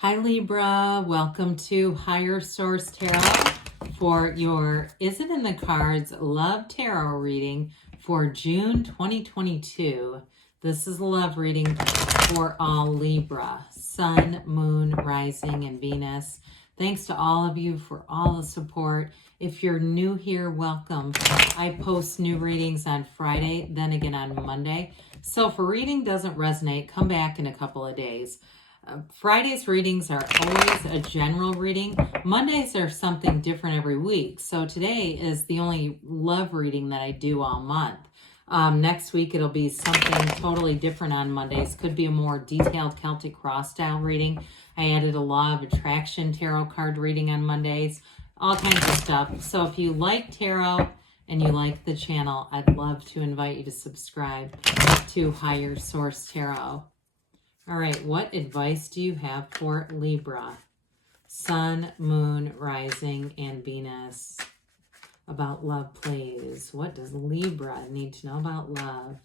Hi Libra, welcome to Higher Source Tarot for your Is It in the Cards Love Tarot reading for June 2022. This is a love reading for all Libra, Sun, Moon, Rising, and Venus. Thanks to all of you for all the support. If you're new here, welcome. I post new readings on Friday, then again on Monday. So if a reading doesn't resonate, come back in a couple of days. Friday's readings are always a general reading. Mondays are something different every week. So today is the only love reading that I do all month. Next week it'll be something totally different on Mondays. Could be a more detailed Celtic cross style reading. I added a Law of Attraction tarot card reading on Mondays. All kinds of stuff. So if you like tarot and you like the channel, I'd love to invite you to subscribe to Higher Source Tarot. All right, what advice do you have for Libra, Sun, Moon, Rising, and Venus about love, please? What does Libra need to know about love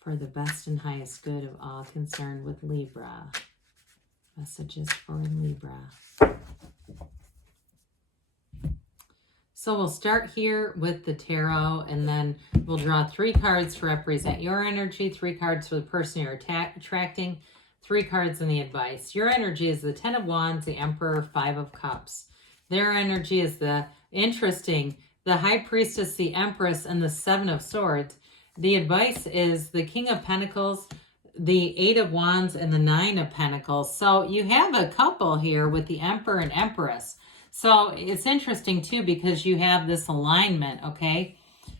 for the best and highest good of all concerned with Libra? Messages for Libra. So we'll start here with the tarot, and then we'll draw 3 cards to represent your energy, 3 cards for the person you're attracting, 3 cards in the advice. Your energy is the 10 of Wands, the Emperor, 5 of Cups. Their energy is the High Priestess, the Empress, and the 7 of Swords. The advice is the King of Pentacles, the 8 of Wands, and the 9 of Pentacles. So you have a couple here with the Emperor and Empress. So it's interesting too because you have this alignment, okay?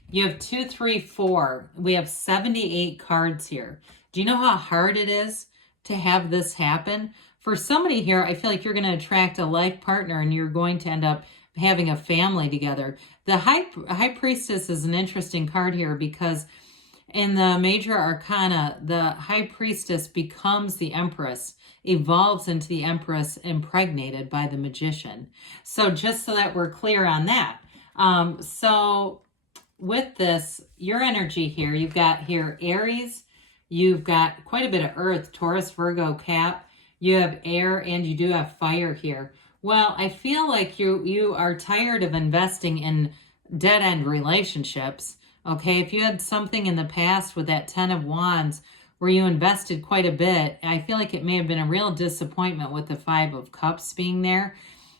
You have 2, 3, 4. We have 78 cards here. Do you know how hard it is to have this happen? For somebody here, I feel like you're going to attract a life partner and you're going to end up having a family together. The High Priestess is an interesting card here because in the major arcana, the High Priestess becomes the Empress, evolves into the Empress impregnated by the Magician. So just so that we're clear on that. So with this, your energy here, you've got here Aries, you've got quite a bit of Earth, Taurus, Virgo, Cap, you have air, and you do have fire here. Well, I feel like you are tired of investing in dead-end relationships. Okay, if you had something in the past with that 10 of Wands where you invested quite a bit, I feel like it may have been a real disappointment with the 5 of Cups being there.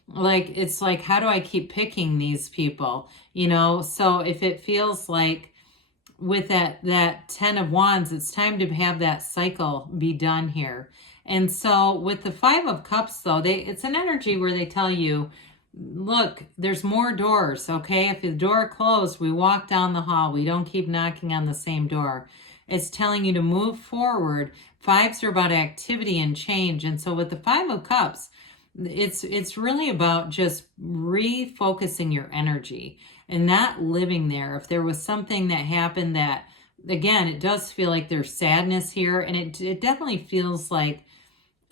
Like, it's like, how do I keep picking these people? You know, so if it feels like with that 10 of Wands, it's time to have that cycle be done here. And so with the 5 of Cups, though, it's an energy where they tell you, look, there's more doors, okay? If the door closed, we walk down the hall. We don't keep knocking on the same door. It's telling you to move forward. 5s are about activity and change. And so with the 5 of Cups, it's really about just refocusing your energy and not living there. If there was something that happened that, again, it does feel like there's sadness here. And it definitely feels like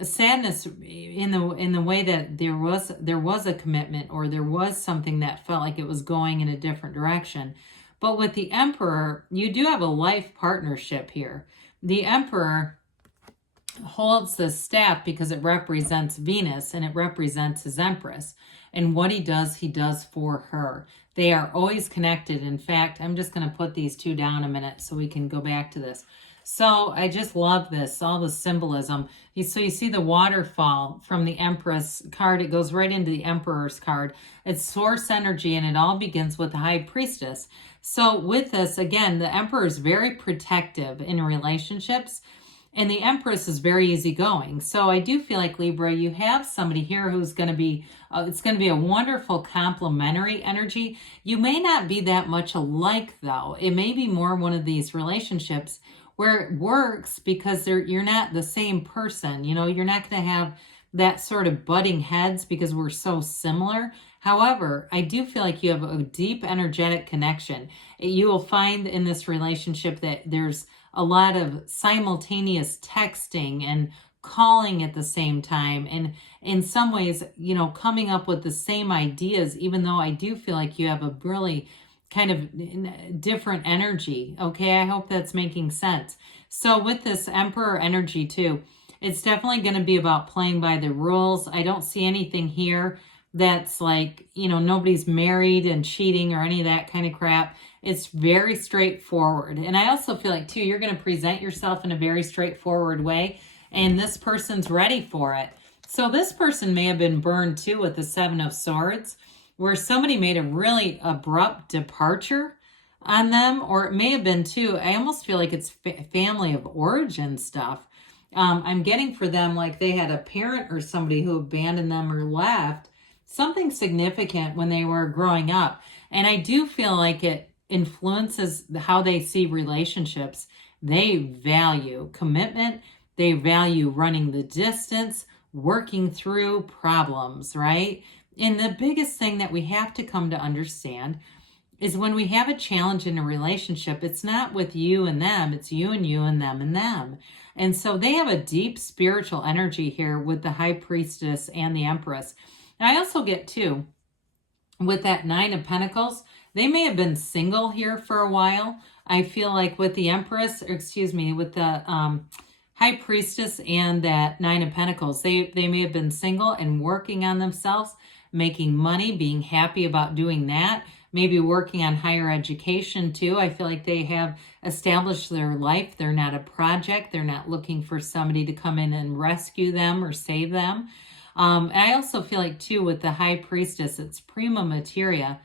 sadness in the way that there was a commitment or there was something that felt like it was going in a different direction. But with the Emperor, you do have a life partnership here. The Emperor holds the staff because it represents Venus and it represents his Empress. And what he does for her. They are always connected. In fact, I'm just going to put these 2 down a minute so we can go back to this. So I just love this, all the symbolism. So you see the waterfall from the Empress card. It goes right into the Emperor's card. It's source energy, and it all begins with the High Priestess. So with this, again, the Emperor is very protective in relationships, and the Empress is very easygoing. So I do feel like, Libra, you have somebody here who's going to be, it's going to be a wonderful complementary energy. You may not be that much alike, though. It may be more one of these relationships where it works because you're not the same person. You know, you're not going to have that sort of butting heads because we're so similar. However, I do feel like you have a deep energetic connection. You will find in this relationship that there's a lot of simultaneous texting and calling at the same time. And in some ways, you know, coming up with the same ideas, even though I do feel like you have a really kind of different energy. Okay, I hope that's making sense. So with this Emperor energy too, It's definitely going to be about playing by the rules. I don't see anything here that's like, you know, nobody's married and cheating or any of that kind of crap. It's very straightforward. And I also feel like, too, you're going to present yourself in a very straightforward way, and this person's ready for it. So this person may have been burned, too, with the Seven of Swords, where somebody made a really abrupt departure on them, or it may have been, too, I almost feel like it's family of origin stuff. I'm getting for them like they had a parent or somebody who abandoned them or left, something significant when they were growing up. And I do feel like it influences how they see relationships. They value commitment. They value running the distance, working through problems, right? And the biggest thing that we have to come to understand is when we have a challenge in a relationship, it's not with you and them, it's you and you and them and them. And so they have a deep spiritual energy here with the High Priestess and the Empress. And I also get, too, with that Nine of Pentacles, they may have been single here for a while. I feel like with the Empress, with the High Priestess and that Nine of Pentacles, they may have been single and working on themselves, making money, being happy about doing that, maybe working on higher education too. I feel like they have established their life. They're not a project. They're not looking for somebody to come in and rescue them or save them. And I also feel like, too, with the High Priestess, it's prima materia.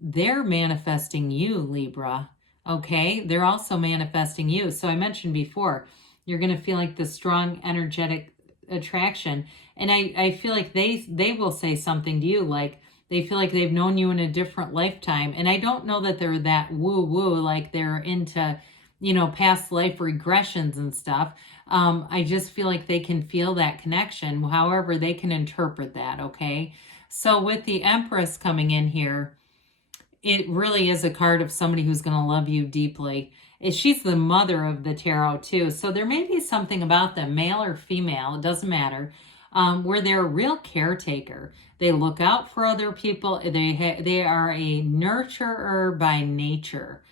They're manifesting you, Libra, okay? They're also manifesting you. So I mentioned before, you're going to feel like the strong energetic attraction. And I feel like they will say something to you, like they feel like they've known you in a different lifetime. And I don't know that they're that woo-woo, like they're into, you know, past life regressions and stuff. I just feel like they can feel that connection, however they can interpret that, okay? So with the Empress coming in here, it really is a card of somebody who's going to love you deeply. She's the mother of the tarot, too. So there may be something about them, male or female, it doesn't matter, where they're a real caretaker. They look out for other people. They are a nurturer by nature.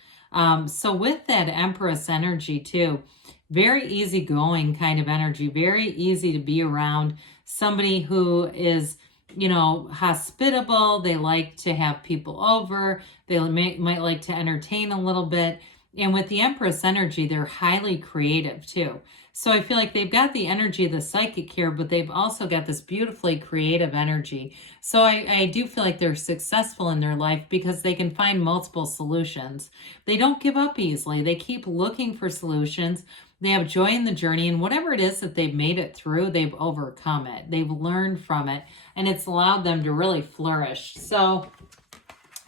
So with that Empress energy, too, very easygoing kind of energy, very easy to be around, somebody who is, you know, hospitable. They like to have people over. They might like to entertain a little bit. And with the Empress energy, they're highly creative too. So I feel like they've got the energy of the psychic here, but they've also got this beautifully creative energy. So I do feel like they're successful in their life because they can find multiple solutions. They don't give up easily. They keep looking for solutions. They have joy in the journey, and whatever it is that they've made it through, they've overcome it. They've learned from it, and it's allowed them to really flourish. So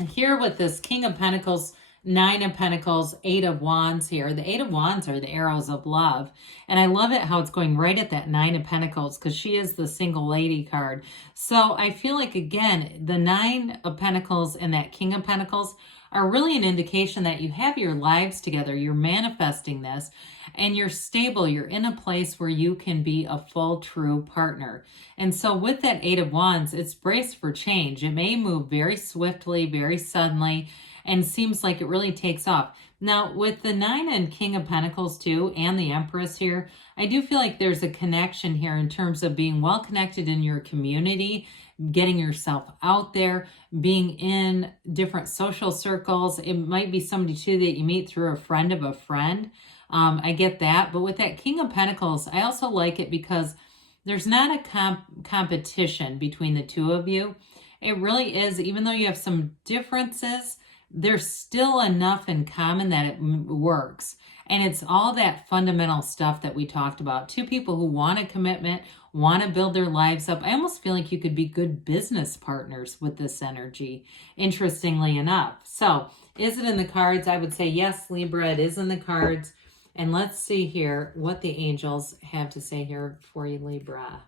here with this King of Pentacles, Nine of Pentacles, Eight of Wands here. The Eight of Wands are the arrows of love. And I love it how it's going right at that Nine of Pentacles because she is the single lady card. So I feel like, again, the Nine of Pentacles and that King of Pentacles are really an indication that you have your lives together. You're manifesting this and you're stable. You're in a place where you can be a full, true partner. And so with that Eight of Wands, it's braced for change. It may move very swiftly, very suddenly, and seems like it really takes off. Now, with the Nine and King of Pentacles too, and the Empress here, I do feel like there's a connection here in terms of being well connected in your community, getting yourself out there, being in different social circles. It might be somebody too that you meet through a friend of a friend. I get that. But with that King of Pentacles, I also like it because there's not a competition between the two of you. It really is, even though you have some differences, there's still enough in common that it works. And it's all that fundamental stuff that we talked about. Two people who want a commitment, want to build their lives up. I almost feel like you could be good business partners with this energy, interestingly enough. So, is it in the cards? I would say yes, Libra, it is in the cards. And let's see here what the angels have to say here for you, Libra.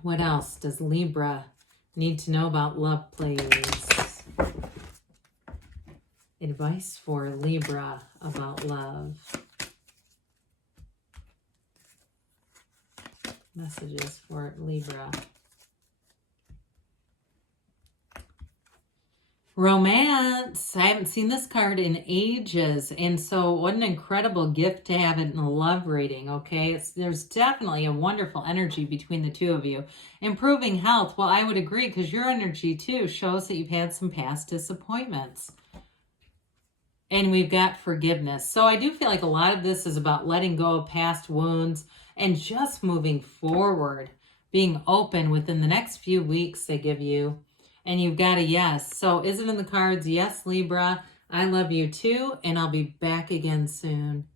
What else does Libra need to know about love, please? Advice for Libra about love. Messages for Libra. Romance. I haven't seen this card in ages. And so what an incredible gift to have it in a love reading, okay? There's definitely a wonderful energy between the two of you. Improving health. Well, I would agree because your energy too shows that you've had some past disappointments. And we've got forgiveness. So I do feel like a lot of this is about letting go of past wounds and just moving forward, being open within the next few weeks they give you. And you've got a yes. So is it in the cards? Yes, Libra. I love you too. And I'll be back again soon.